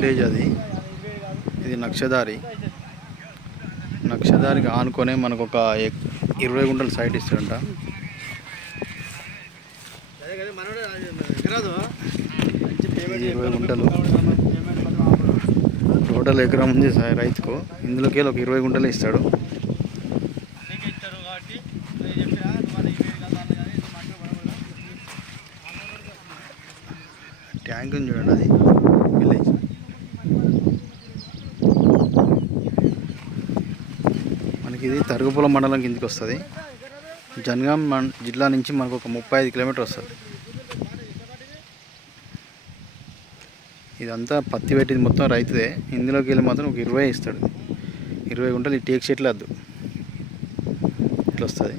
Village అది. ఇది నక్షదారికి ఆనుకొని మనకు ఒక 20 గుంటల సైట్ ఇస్తాడంట. 20 గుంటలు టోటల్ ఎకరం ఉంది రైతుకు. ఇందులోకి ఒక 20 గుంటలు ఇస్తాడు. ట్యాంక్ చూడండి, అది విలేజ్. మనకి ఇది తరుగుపుల మండలం కిందకి వస్తుంది. జనగాం జిల్లా నుంచి మనకు ఒక 35 కిలోమీటర్ వస్తుంది. ఇదంతా పత్తి పెట్టింది మొత్తం రైతుదే. ఇందులోకి వెళ్ళి మాత్రం ఒక 20 ఇస్తాడు. 20 గుంటలు ఈ టేక్ షీట్లు వద్దు, ఇట్లా వస్తుంది.